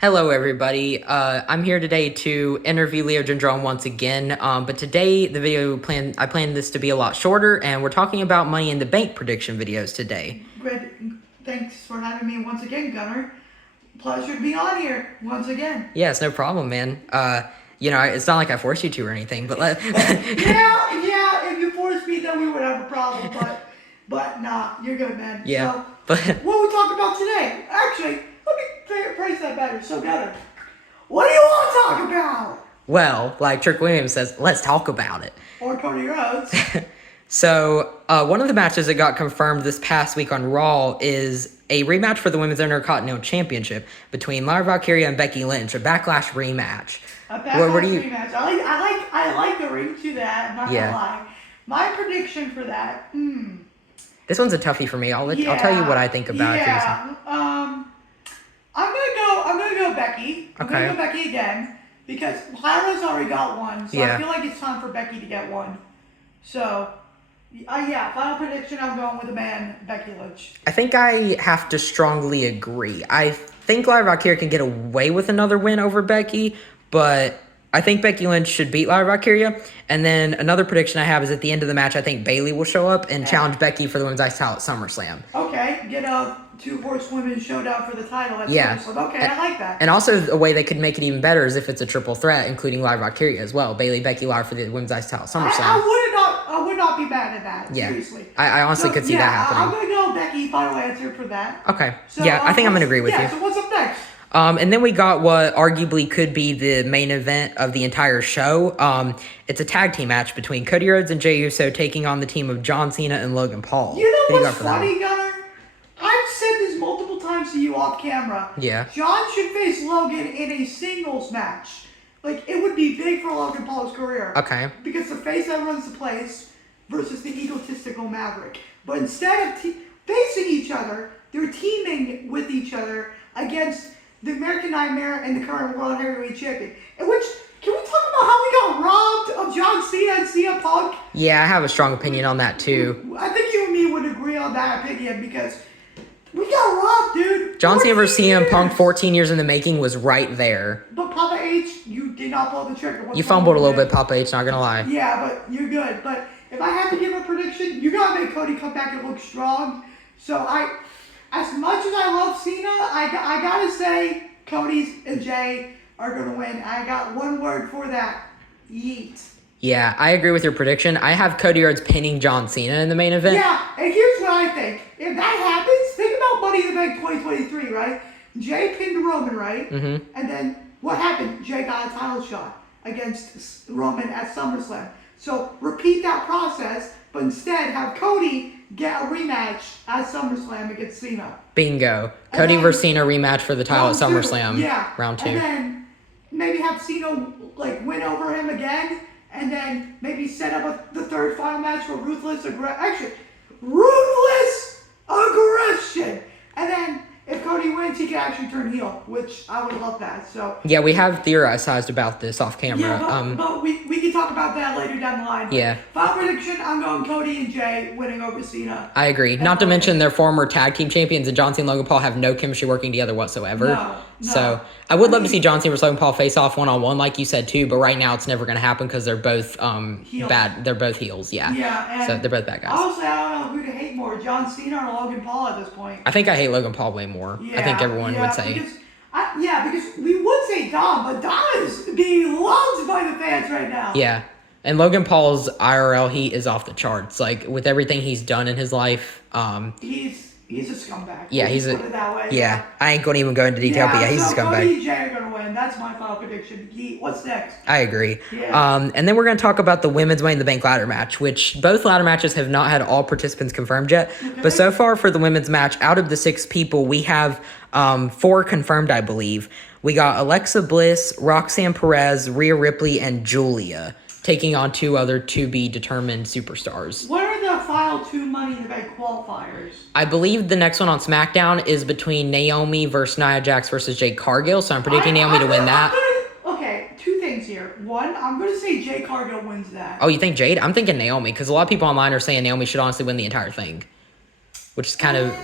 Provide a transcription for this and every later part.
Hello, everybody. I'm here today to interview Leo Giaudrone once again. But today, I planned this to be a lot shorter, and we're talking about Money in the Bank prediction videos today. Great. Thanks for having me once again, Gunnar. Pleasure to be on here once again. Yes, no problem, man. It's not like I forced you to or anything, but yeah. If you forced me, then we would have a problem. But nah, you're good, man. Yeah, So, but what we talk about today? Actually, let me phrase that better. So, Gunnar, what do you want to talk about? well, like Trick Williams says, let's talk about it. Or Cody Rhodes. So, one of the matches that got confirmed this past week on Raw is a rematch for the Women's Intercontinental Championship between Lyra Valkyria and Becky Lynch, a Backlash rematch. A Backlash rematch. I like the ring to that. I'm not gonna lie. My prediction for that. This one's a toughie for me. I'll tell you what I think about it. Yeah. I'm gonna go Becky. I'm gonna go Becky again because Lyra's already got one, so I feel like it's time for Becky to get one. So, final prediction. I'm going with the man Becky Lynch. I think I have to strongly agree. I think Lyra Valkyria can get away with another win over Becky, but I think Becky Lynch should beat Lyra Valkyria. And then another prediction I have is at the end of the match, I think Bayley will show up and challenge Becky for the Women's Ice title at SummerSlam. Okay, get a two horsewomen showdown for the title at SummerSlam. Okay, I like that. And also, a way they could make it even better is if it's a triple threat, including Lyra Valkyria as well. Bayley, Becky, Lyra for the Women's Ice title at SummerSlam. I would not be mad at that. Yeah. Seriously. I honestly could see that happening. I'm going to go Becky, final answer for that. Okay. So, I think I'm going to agree with you. So what's up next? And then we got what arguably could be the main event of the entire show. It's a tag team match between Cody Rhodes and Jey Uso taking on the team of John Cena and Logan Paul. You know what's funny, Gunnar? I've said this multiple times to you off camera. Yeah. John should face Logan in a singles match. Like, it would be big for Logan Paul's career. Okay. Because the face that runs the place versus the egotistical Maverick. But instead of facing each other, they're teaming with each other against the American Nightmare and the current World Heavyweight Champion. In which, can we talk about how we got robbed of John Cena and CM Punk? Yeah, I have a strong opinion on that too. I think you and me would agree on that opinion because we got robbed, dude. John Cena versus CM Punk, 14 years in the making, was right there. But Papa H, you did not pull the trigger. You fumbled a little bit, Papa H, not gonna lie. Yeah, but you're good. But if I have to give a prediction, you gotta make Cody come back and look strong. So as much as I love Cena, I gotta say Cody and Jay are gonna win. I got one word for that: yeet. Yeah, I agree with your prediction. I have Cody Rhodes pinning John Cena in the main event. Yeah, and here's what I think. If that happens, think about Money in the Bank 2023, right? Jay pinned Roman, right? Mm-hmm. And then what happened? Jay got a title shot against Roman at SummerSlam. So repeat that process, but instead have Cody get a rematch at SummerSlam against Cena. Bingo. Cody versus Cena rematch for the title at SummerSlam. Yeah. Round 2. And then maybe have Cena win over him again, and then maybe set up the third final match for Ruthless Aggression. And then if Cody wins, he can actually turn heel, which I would love that. So yeah, we have theorized about this off camera. Yeah, but we can talk about that later down the line. Yeah. Final prediction: I'm going Cody and Jay winning over Cena. I agree. Not to mention their former tag team champions and John Cena and Logan Paul have no chemistry working together whatsoever. No. So I would love to see John Cena versus Logan Paul face off 1-on-1, like you said too. But right now, it's never going to happen because they're both bad. They're both heels. Yeah. Yeah. So they're both bad guys. Honestly, I don't know who to hate more, John Cena or Logan Paul at this point. I think I hate Logan Paul way more. Yeah, I think everyone would say. Because we would say Dom, but Dom is being loved by the fans right now. Yeah. And Logan Paul's IRL heat is off the charts. Like, with everything he's done in his life. He's a scumbag. Yeah, put it that way. Yeah, I ain't going to even go into detail, but yeah, he's a scumbag. Cody and Jay are going to win. That's my final prediction. What's next? I agree. Yeah. And then we're going to talk about the women's Money in the Bank ladder match, which both ladder matches have not had all participants confirmed yet. Okay. But so far for the women's match, out of the 6 people, we have 4 confirmed, I believe. We got Alexa Bliss, Roxanne Perez, Rhea Ripley, and Julia taking on 2 other to-be-determined superstars. What are the final 2 Money in the Bank qualifiers? I believe the next one on SmackDown is between Naomi versus Nia Jax versus Jade Cargill, so I'm predicting Naomi to win that. Okay, 2 things here. One, I'm going to say Jade Cargill wins that. Oh, you think Jade? I'm thinking Naomi, because a lot of people online are saying Naomi should honestly win the entire thing, which is kind of...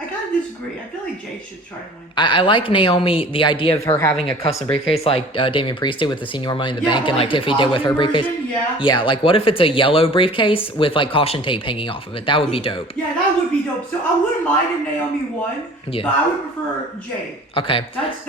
I kind of disagree. I feel like Jade should try to win. I like Naomi, the idea of her having a custom briefcase like Damian Priest did with the Senior Money in the Bank, and like the Tiffany did with her costume briefcase. version, yeah. Yeah, like what if it's a yellow briefcase with like caution tape hanging off of it? That would be dope. Yeah, that would be dope. So I wouldn't mind if Naomi won, Yeah. but I would prefer Jade. Okay. That's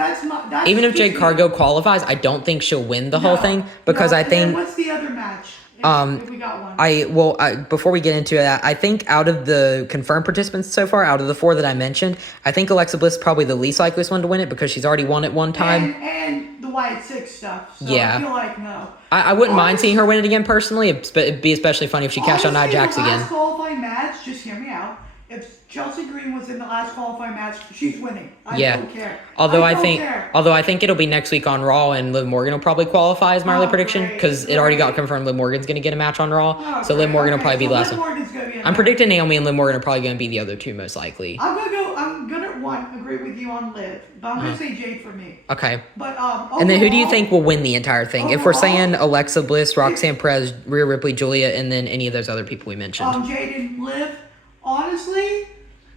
Even if Jade Cargill qualifies, I don't think she'll win the whole thing because I and then think what's the other match? If we got one. before we get into that, I think out of the confirmed participants so far, out of the 4 that I mentioned, I think Alexa Bliss is probably the least likeliest one to win it because she's already won it one time. And the White Six stuff. So Yeah. I feel like no. I wouldn't mind seeing her win it again personally. It'd be especially funny if she cashed on Nia Jax the again. last qualifying match, just hear me out. If Chelsea Green was in the last qualifying match, she's winning. I don't care. Although I don't think it'll be next week on Raw, and Liv Morgan will probably qualify as my early prediction because it already got confirmed Liv Morgan's going to get a match on Raw. So Liv Morgan will probably be the last one. I'm predicting Naomi and Liv Morgan are probably going to be the other 2 most likely. I'm gonna agree with you on Liv, but I'm gonna say Jade for me. Okay. But and then who do you think will win the entire thing? If we're saying Alexa Bliss, Roxanne Perez, Rhea Ripley, Julia, and then any of those other people we mentioned. Jade and Liv, honestly,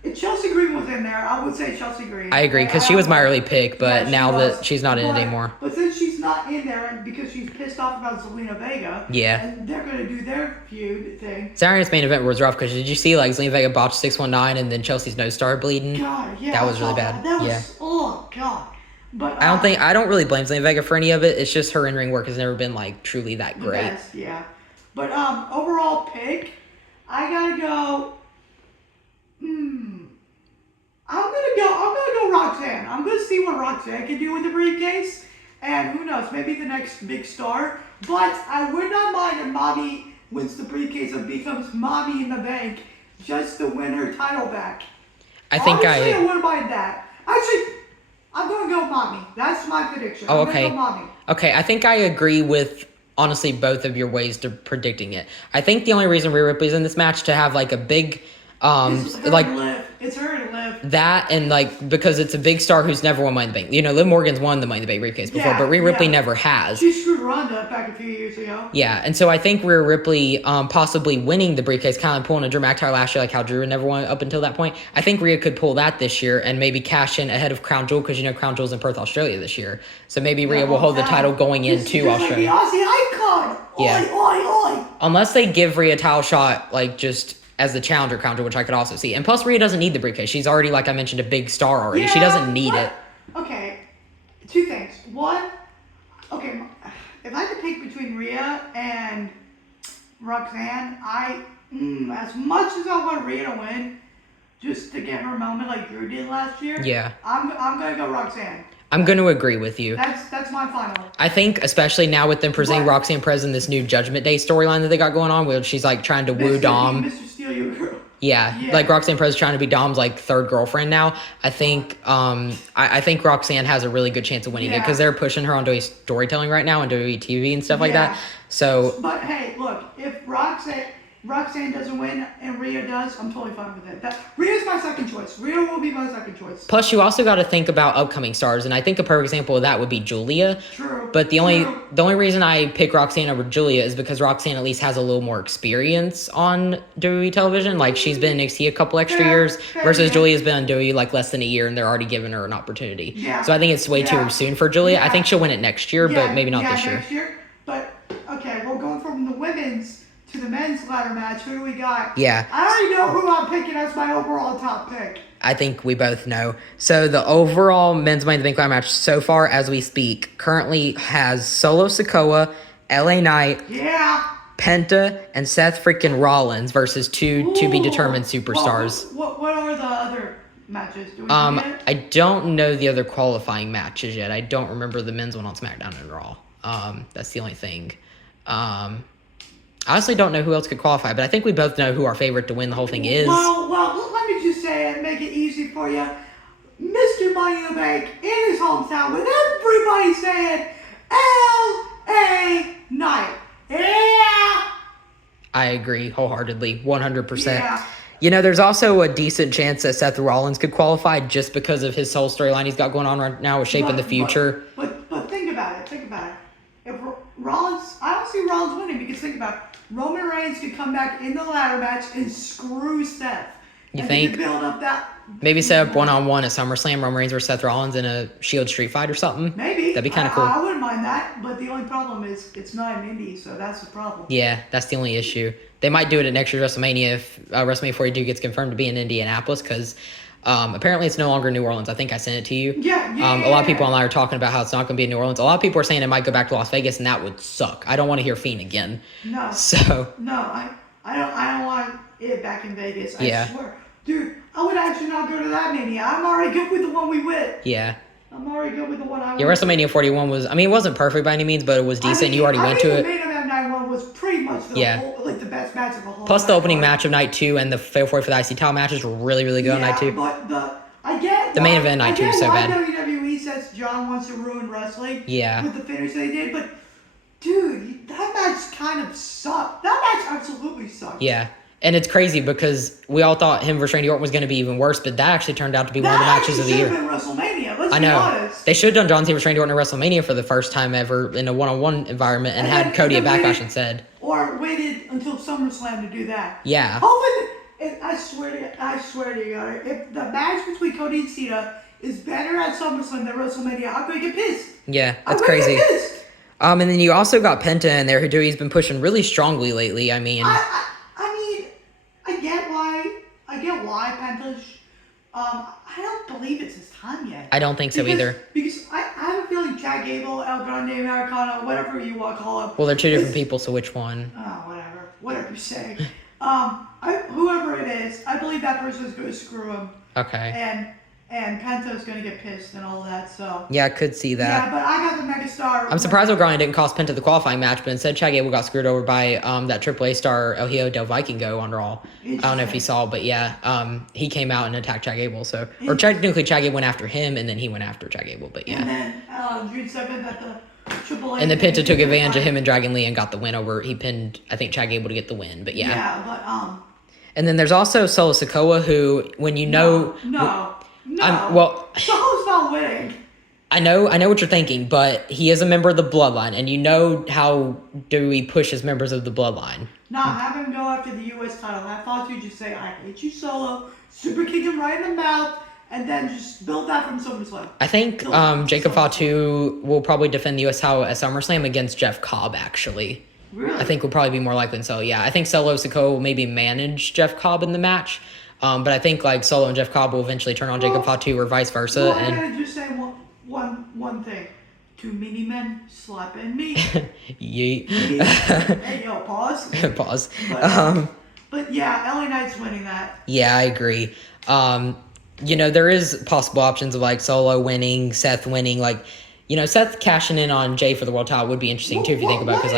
if Chelsea Green was in there, I would say Chelsea Green. I agree, because she was my early pick, but now that she's not in it anymore. But since she's not in there, and because she's pissed off about Zelina Vega, and they're going to do their feud thing. Saturday's main event was rough, because did you see, like, Zelina Vega botched 619, and then Chelsea's nose started bleeding? God, yeah. That was really bad. That was, oh, God. But I don't really blame Zelina Vega for any of it. It's just her in-ring work has never been, like, truly that great. Best, yeah. But overall pick, I got to go... I'm gonna go Roxanne. I'm gonna see what Roxanne can do with the briefcase, and who knows, maybe the next big star. But I would not mind if Mommy wins the briefcase and becomes Mommy in the Bank just to win her title back. I wouldn't mind that. Actually, I'm gonna go Mommy. That's my prediction. Oh, I'm gonna go Mommy. Okay, I think I agree with honestly both of your ways to predicting it. I think the only reason Rhea Ripley's in this match to have like a big It's her to live. That and like because it's a big star who's never won Money in the Bank. You know, Liv Morgan's won the Money in the Bank briefcase before, but Rhea Ripley never has. She screwed Ronda back a few years ago. Yeah, and so I think Rhea Ripley possibly winning the briefcase, kind of pulling a Drew McIntyre last year, like how Drew never won up until that point. I think Rhea could pull that this year and maybe cash in ahead of Crown Jewel because you know Crown Jewel's in Perth, Australia this year. So maybe Rhea will hold the title going into Australia. Like the Aussie icon. Yeah. Oi. Unless they give Rhea a title shot, like just as the challenger Crown Jewel, which I could also see. And plus, Rhea doesn't need the briefcase. She's already, like I mentioned, a big star already. She doesn't need it. Okay, two things. One, okay, if I could pick between Rhea and Roxanne, as much as I want Rhea to win, just to get her moment like Drew did last year, I'm gonna go Roxanne. I'm going to agree with you. That's my final. I think, especially now with them presenting Roxanne Perez in this new Judgment Day storyline that they got going on, where she's like trying to woo Dom. Mr. Steal Your Girl. Yeah, like Roxanne Perez trying to be Dom's like third girlfriend now. I think, I think Roxanne has a really good chance of winning it because they're pushing her on WWE storytelling right now and WWE TV and stuff like that. So, but hey, look, if Roxanne doesn't win and Rhea does, I'm totally fine with it. Rhea's my second choice. Rhea will be my second choice. Plus, you also got to think about upcoming stars, and I think a perfect example of that would be Julia. True. But the only reason I pick Roxanne over Julia is because Roxanne at least has a little more experience on WWE television. Like she's been in NXT a couple extra years, versus Julia's been on WWE like less than a year, and they're already giving her an opportunity. Yeah. So I think it's way too soon for Julia. I think she'll win it next year, but maybe not this year. Next year. But okay, we're going from the women's to the men's ladder match. Who do we got? Yeah. I already know who I'm picking as my overall top pick. I think we both know. So the overall men's Money in the Bank ladder match so far as we speak currently has Solo Sikoa, LA Knight, Penta, and Seth freaking Rollins versus two to be determined superstars. What are the other matches? Do we know yet? I don't know the other qualifying matches yet. I don't remember the men's one on SmackDown and Raw. That's the only thing. I honestly don't know who else could qualify, but I think we both know who our favorite to win the whole thing is. Well, let me just say it and make it easy for you. Mr. Money in the Bank in his hometown with everybody saying L.A. Knight. Yeah! I agree wholeheartedly, 100%. Yeah. You know, there's also a decent chance that Seth Rollins could qualify just because of his whole storyline he's got going on right now with Shaping the Future. But think about it. If Rollins, I don't see Rollins winning because think about it. Roman Reigns could come back in the ladder match and screw Seth. and think? they could build up that. Maybe set up 1-on-1 at SummerSlam, Roman Reigns versus Seth Rollins in a Shield Street fight or something. Maybe. That'd be kind of cool. I wouldn't mind that, but the only problem is it's not in Indy, so that's the problem. Yeah, that's the only issue. They might do it at next year's WrestleMania if WrestleMania 42 gets confirmed to be in Indianapolis, because apparently it's no longer New Orleans. I think I sent it to you. Yeah. A lot of people online are talking about how it's not going to be in New Orleans. A lot of people are saying it might go back to Las Vegas, and that would suck. I don't want to hear Fiend again. No. So. No, I don't want it back in Vegas. Yeah. I swear. Dude, I would actually not go to that Mania. I'm already good with the one we went. Yeah. I'm already good with the one I went. Yeah, WrestleMania 41 was, I mean, it wasn't perfect by any means, but it was decent. You already went to it. The main event night one was pretty much the whole, like the best match of the whole. Plus the opening match of night 2 and the fatal four for the IC title matches were really, really good on night 2. But I get the main event night 2 was so bad. WWE says John wants to ruin wrestling. Yeah. With the finish they did, but dude, that match kind of sucked. That match absolutely sucked. Yeah. And it's crazy because we all thought him versus Randy Orton was going to be even worse, but that actually turned out to be one of the matches of the year. That should have been WrestleMania. Let's I know. Be honest. They should have done John Cena versus Randy Orton at WrestleMania for the first time ever in a one-on-one environment and had Cody at Backlash instead. Or waited until SummerSlam to do that. Yeah. I swear to God, if the match between Cody and Cena is better at SummerSlam than WrestleMania, I'm going to get pissed. Yeah, that's crazy. Get pissed. And then you also got Penta in there, who he's been pushing really strongly lately. I mean, I get why Penta's. I don't believe it's his time yet. I don't think so either. Because I have a feeling Chad Gable, El Grande Americano, whatever you want to call him. Well, they're two different people, so which one? Oh, whatever you say. Whoever it is, I believe that person is going to screw him. Okay. And Penta's going to get pissed and all that, so. Yeah, I could see that. Yeah, but I got the megastar. I'm surprised O'Brien didn't cost Penta the qualifying match, but instead Chad Gable got screwed over by that AAA star El Hijo del Vikingo on Raw. I don't know if you saw, but yeah, he came out and attacked Chad Gable. So, or technically Chad Gable went after him, and then he went after Chad Gable. But yeah. And then June 7th at the AAA. And then Penta took advantage of him and Dragon Lee and got the win over. He pinned, I think, Chad Gable to get the win. But yeah. Yeah, but And then there's also Solo Sikoa, who when you know. No. Solo's not winning. I know what you're thinking, but he is a member of the Bloodline, and you know how do we push as members of the Bloodline? Nah, have him go after the U.S. title. I thought you'd just say, I hate you, Solo, super kick him right in the mouth, and then just build that from SummerSlam. I think Jacob Fatu will probably defend the U.S. title at SummerSlam against Jeff Cobb, actually. Really? I think will probably be more likely than Solo. Yeah, I think Solo Sikoa will maybe manage Jeff Cobb in the match. But I think like Solo and Jeff Cobb will eventually turn on Jacob Fatu or vice versa. Well, I'm going to just say one thing. Two mini men slapping me. Yeet. Hey, yo, pause. Pause. But yeah, LA Knight's winning that. Yeah, I agree. There is possible options of like Solo winning, Seth winning, like, Seth cashing in on Jay for the world title would be interesting too if you think about it.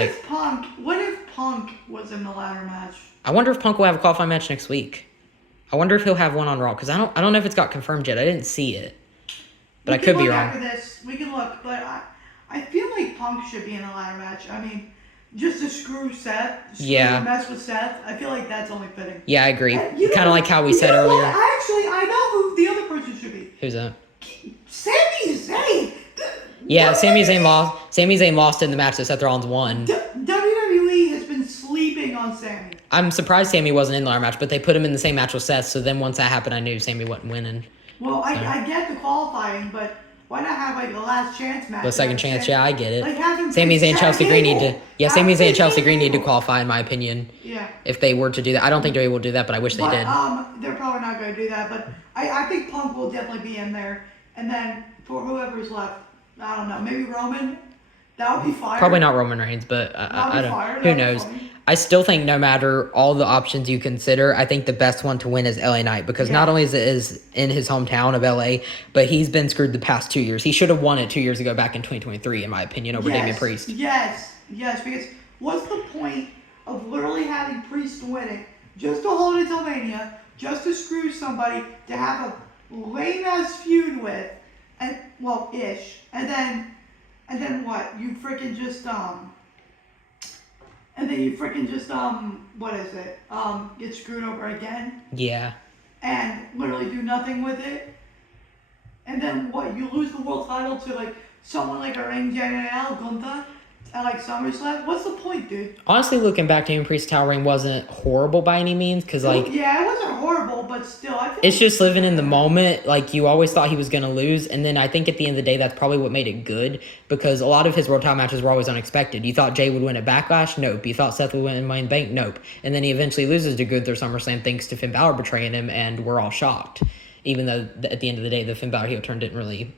What if Punk was in the ladder match? I wonder if Punk will have a qualifying match next week. I wonder if he'll have one on Raw because I don't know if it's got confirmed yet. I didn't see it, but I could be wrong. After this, we can look, but I feel like Punk should be in a ladder match. I mean, just to screw Seth, mess with Seth. I feel like that's only fitting. Yeah, I agree. Kind of like how we said earlier. I know who the other person should be. Who's that? Sami Zayn. Yeah, Sami Zayn lost in the match that Seth Rollins won. WWE has been sleeping on Sami. I'm surprised Sami wasn't in the ladder match, but they put him in the same match with Seth, so then once that happened, I knew Sami wasn't winning. Well, I get the qualifying, but why not have like the last chance match? The second chance, yeah, I get it. Like Sami Zayn and Chelsea Green Sami Zayn and Chelsea Green need to qualify, in my opinion. Yeah. If they were to do that. I don't think they will do that, but I wish they did. They're probably not going to do that, but I think Punk will definitely be in there. And then for whoever's left, I don't know, maybe Roman? That would be fire. Probably not Roman Reigns, but I don't. Who knows? I still think no matter all the options you consider, I think the best one to win is LA Knight because not only is it in his hometown of LA, but he's been screwed the past 2 years. He should have won it 2 years ago back in 2023, in my opinion, over Damian Priest. Yes, because what's the point of literally having Priest win it just to hold it till Mania, just to screw somebody to have a lame-ass feud with, and well, ish, and then what? You freaking just what is it? Get screwed over again? Yeah. And literally do nothing with it? And then what? You lose the world title to like someone like a Ring General Gunther? at like SummerSlam. What's the point, dude? Honestly, looking back, Damien Priest's title reign wasn't horrible by any means, because like Yeah, it wasn't horrible, but still, I feel it's like just living in the moment. Like you always thought he was gonna lose, and then I think at the end of the day, that's probably what made it good, because a lot of his world title matches were always unexpected. You thought Jay would win at Backlash, nope. You thought Seth would win in Money in the Bank, nope. And then he eventually loses to Gunther SummerSlam thanks to Finn Balor betraying him, and we're all shocked. Even though at the end of the day, the Finn Balor heel turn didn't really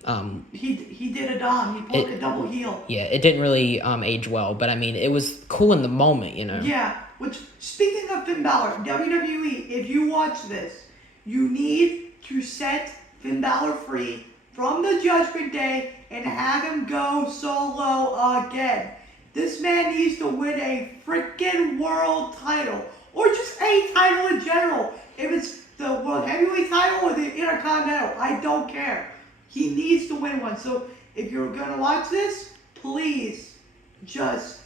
he did a dom. He pulled a double heel. yeah, it didn't really age well, but I mean, it was cool in the moment, you know. Yeah. Which, speaking of Finn Balor, WWE, if you watch this, you need to set Finn Balor free from the Judgment Day and have him go solo again. This man needs to win a freaking world title, or just a title in general. If it's the World Heavyweight title or the Intercontinental, I don't care. He needs to win one. So if you're going to watch this, please just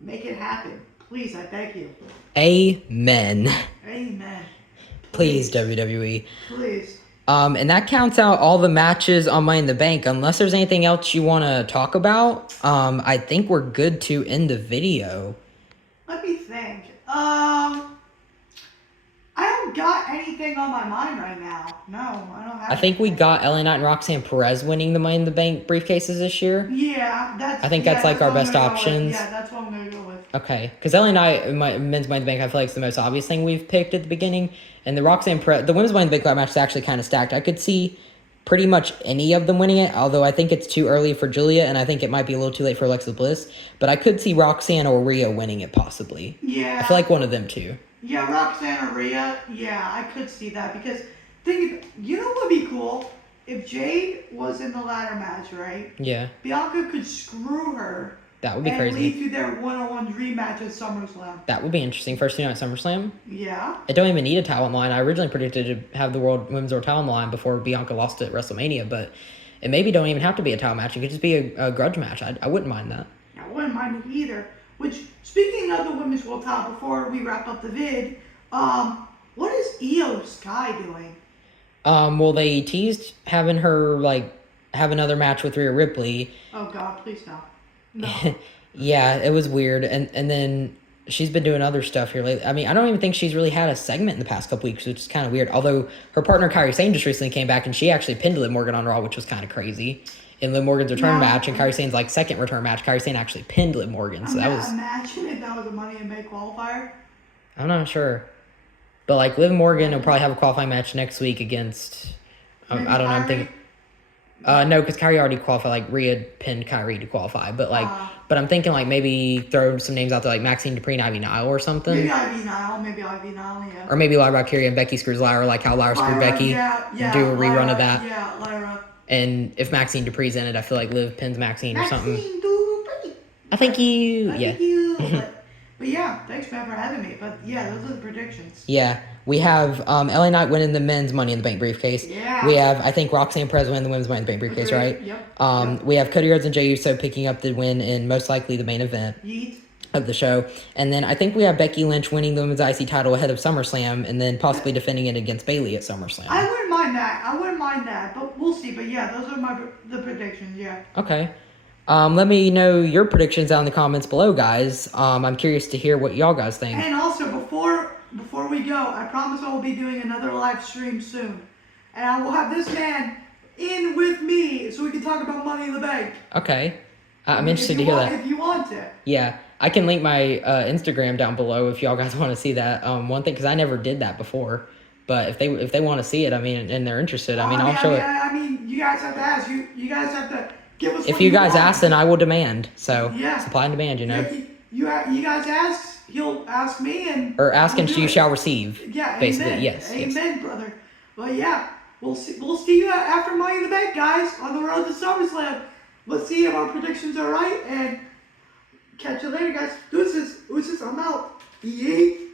make it happen. Please, I beg you. Amen. Amen. Please, WWE. Please. And that counts out all the matches on Money in the Bank. Unless there's anything else you want to talk about, I think we're good to end the video. Let me think. I don't got anything on my mind right now. No, I don't have I think we anything. got LA Knight and Roxanne Perez winning the Money in the Bank briefcases this year. Yeah, I think that's like our what I'm best gonna go with. options. Yeah, that's what I'm going to go with. Okay, because LA Knight men's Money in the Bank, I feel like is the most obvious thing we've picked at the beginning, and the Roxanne Perez, the women's Money in the Bank match is actually kind of stacked. I could see pretty much any of them winning it, although I think it's too early for Julia, and I think it might be a little too late for Alexa Bliss. But I could see Roxanne or Rhea winning it possibly. Yeah. I feel like one of them too. Yeah, Roxanne or Rhea. Yeah, I could see that because you know what would be cool? If Jade was in the ladder match, right? Yeah, Bianca could screw her. that would be and crazy. lead to their one-on-one dream match at SummerSlam. That would be interesting. First 2 night at SummerSlam. Yeah. It don't even need a title on the line. I originally predicted to have the women's world title on the line before Bianca lost it at WrestleMania, but it maybe don't even have to be a title match. It could just be a grudge match. I wouldn't mind that. I wouldn't mind it either. Which, speaking of the women's world title, before we wrap up the vid, what is Io Sky doing? Well, they teased having her have another match with Rhea Ripley. Oh God, please no. No. Yeah, it was weird, and then she's been doing other stuff here lately. I mean, I don't even think she's really had a segment in the past couple weeks, which is kind of weird. Although her partner Kairi Sane just recently came back and she actually pinned Liv Morgan on Raw, which was kind of crazy. In Liv Morgan's return match and Kairi Sane's second return match, Kairi Sane actually pinned Liv Morgan. So that was. Imagine if that was a Money in the Bank qualifier. I'm not sure, but Liv Morgan will probably have a qualifying match next week against. I don't know. I'm thinking. No, because Kyrie already qualified. Rhea pinned Kyrie to qualify, but but I'm thinking maybe throw some names out there Maxine Dupree and Ivy Nile or something. Maybe Ivy Nile, yeah. Or maybe Lyra Valkyria and Becky screws Lyra, how Lyra screwed Becky. Yeah, do a rerun Lyra, of that. Yeah, Lyra. And if Maxine Dupree's in it, I feel like Liv pins Maxine or something. Maxine Dupree. I think you. But yeah, thanks man for having me. But yeah, those are the predictions. Yeah. We have LA Knight winning the men's Money in the Bank briefcase. Yeah. We have, I think, Roxanne Perez winning the women's Money in the Bank briefcase, right? Yep. We have Cody Rhodes and Jey Uso picking up the win in most likely the main event Yeet. of the show. And then I think we have Becky Lynch winning the women's IC title ahead of SummerSlam and then possibly defending it against Bayley at SummerSlam. I wouldn't mind that. But we'll see. But yeah, those are the predictions. Yeah. Okay. Let me know your predictions down in the comments below, guys. I'm curious to hear what y'all guys think. And also, before we go, I promise I will be doing another live stream soon. And I will have this man in with me so we can talk about Money in the Bank. Okay. I'm interested to hear that. If you want to. Yeah. I can link my Instagram down below if y'all guys want to see that. One thing, because I never did that before. But if they want to see it, and they're interested, I'll show it. I mean, you guys have to ask. You guys have to give us. If you guys ask, then I will demand. So yeah. Supply and demand, you know. Yeah, you guys ask. He'll ask me or ask and you shall receive. Yeah, basically, amen. yes. Amen, brother. Well, yeah, we'll see you after Money in the Bank, guys, on the road to SummerSlam. Let's see if our predictions are right, and catch you later, guys. Deuces, I'm out. Yeet.